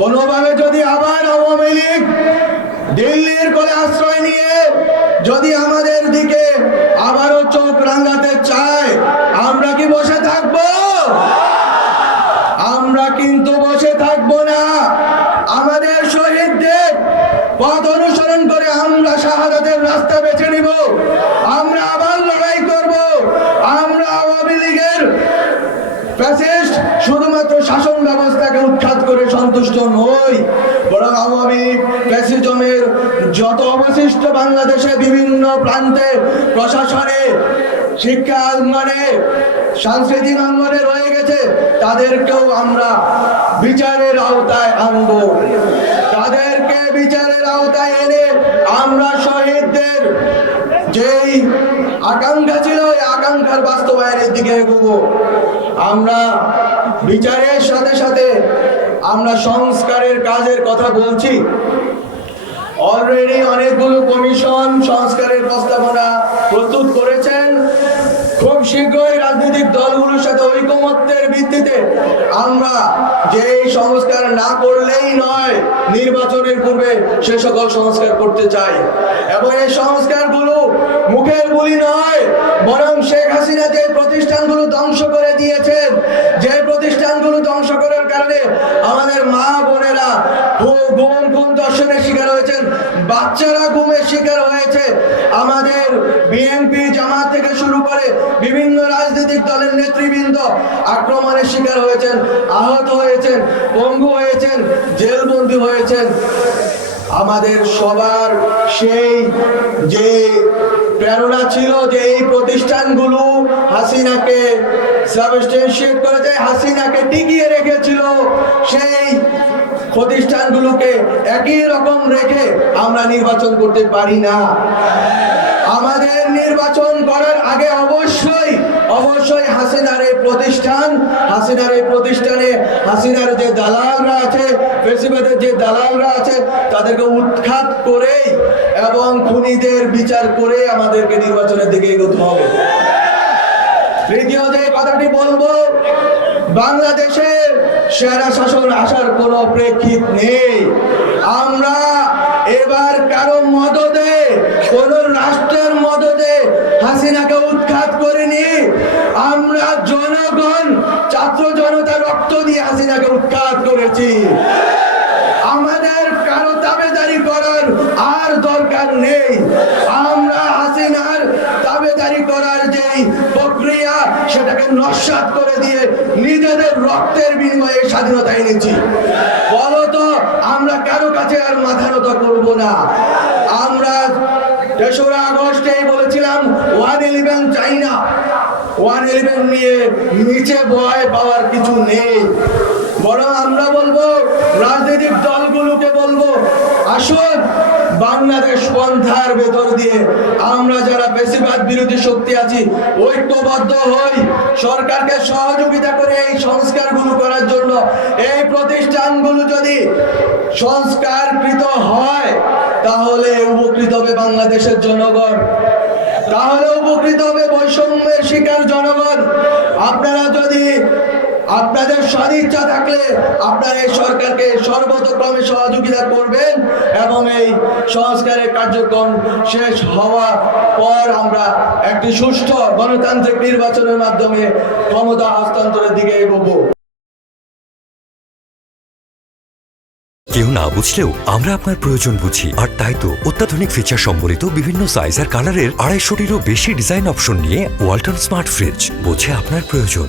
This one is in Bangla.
কোনোভাবে যদি আবার আওয়ামী লীগ দিল্লির কোলে আশ্রয় নিয়ে যদি আমাদের দিকে আবারও চোখ রাঙাতে চায়, আমরা কি বসে থাকব? আমরা কিন্তু বসে থাকব না। আমাদের শহীদদের পথ অনুসরণ করে আমরা শাহাদাতের রাস্তা বেছে নিব। আমরা আবার লড়াই করব। আমরা আওয়ামী লীগের ফ্যাসিস্ট শুধুমাত্র শাসন ব্যবস্থাকে উৎখাত করে সন্তুষ্ট নই, বরং আওয়ামী ফ্যাসিজমের যত অবশিষ্ট বাংলাদেশে বিভিন্ন প্রান্তে প্রশাসনে, শিক্ষা অঙ্গনে, সাংস্কৃতিক অঙ্গনে রয়ে গেছে, তাদেরকেও আমরা বিচারের আওতায় আনব। তাদেরকে বিচারের আওতায় এনে আমরা শহীদদের যেই আকাঙ্ক্ষা ছিল, এই আকাঙ্ক্ষার বাস্তবায়নের দিকে এগোবো। আমরা বিচারের সাথে সাথে আমরা সংস্কারের কাজের কথা বলছি। অলরেডি অনেকগুলো কমিশন সংস্কারের প্রস্তাবনা প্রস্তুত করেছেন। খুব শীঘ্রই রাজনৈতিক দলগুলোর সাথে ঐকমত্যের ভিত্তিতে আমরা যে সংস্কার না করলেই নয়, নির্বাচনের পূর্বে সে সকল সংস্কার করতে চাই। এবং এই সংস্কারগুলো মুখের বুলি নয়, বরং শেখ হাসিনা যে প্রতিষ্ঠানগুলো ধ্বংস করে দিয়েছেন, যে প্রতিষ্ঠানগুলো ধ্বংস করার কারণে আমাদের মা বোনেরা গুম দর্শনের শিকার হয়েছেন, বাচ্চারা গুমের শিকার হয়েছে, আমাদের বিএনপি জামাত থেকে শুরু করে বিভিন্ন রাজনৈতিক দলের নেতৃবৃন্দ আক্রমণের শিকার হয়েছেন, আহত হয়েছেন, পঙ্গু হয়েছেন, জেলবন্দী হয়েছেন। আমাদের সবার সেই যে প্রেরণা ছিল যে এই প্রতিষ্ঠানগুলো হাসিনাকে সাবস্টেনশিয়েট করেছে, হাসিনাকে টিকিয়ে রেখেছিল, সেই প্রতিষ্ঠানগুলোকে একই রকম রেখে আমরা নির্বাচন করতে পারি না। আমাদের নির্বাচন করার আগে অবশ্যই হাসিনার এই প্রতিষ্ঠানে হাসিনার যে দালালরা আছে, ফেসিবাদের যে দালালরা আছে, তাদেরকে উৎখাত করে এবং খুনিদের বিচার করে আমাদেরকে নির্বাচনের দিকে এগোতে হবে। তৃতীয় যে কথাটি বলবো, বাংলাদেশে সেরা শাসন আসার কোনো প্রেক্ষিত নেই। আমরা এবার কারো মদদে, কোন রাষ্ট্রের মদদে হাসিনাকে উৎখাত করিনি। আমরা জনগণ, ছাত্র জনতা রক্ত দিয়ে হাসিনাকে উৎখাত করেছি। আমাদের কারো দাবেদারি করার আর দরকার নেই। আমরা হাসিনার দাবেদারি করার যেই প্রক্রিয়া, সেটাকে নস্যাৎ করে দিয়ে নিজেদের রক্তের বিনিময়ে স্বাধীনতা এনেছি। বলতো আমরা কারো কাছে আর মাথা নত করব না। আমরা ৩রা আগস্টেই বলেছিলাম 111 চাই না। 111 নিয়ে নিচে ভয় পাওয়ার কিছু নেই, বরং আমরা বলবো, রাজনৈতিক দলগুলোকে বলবো, আসুন বাংলাদেশ পন্থার ভেতর দিয়ে আমরা যারা বেশিরভাগ বিরোধী শক্তি আছি ঐক্যবদ্ধ হই, সরকারকে সহযোগিতা করে এই সংস্কারগুলো করার জন্য। এই প্রতিষ্ঠানগুলো যদি সংস্কারকৃত হয়, তাহলে উপকৃত হবে বাংলাদেশের জনগণ, তাহলে উপকৃত হবে বৈষম্যের শিকার জনগণ। আপনারা যদি আপনাদের সদিচ্ছা থাকলে আপনারা এই সরকারকে সর্বতোক্রমে সহযোগিতা করবেন এবং এই সংস্কারের কার্যক্রম শেষ হওয়ার পর আমরা একটি সুষ্ঠু গণতান্ত্রিক নির্বাচনের মাধ্যমে ক্ষমতা হস্তান্তরের দিকে এগোবো। কেউ না বুঝলেও আমরা আপনার প্রয়োজন বুঝি, আর তাই তো অত্যাধুনিক ফিচার সম্বলিত বিভিন্ন সাইজ আর কালারের ২৫০টিরও বেশি ডিজাইন অপশন নিয়ে ওয়ালটন স্মার্ট ফ্রিজ বোঝে আপনার প্রয়োজন।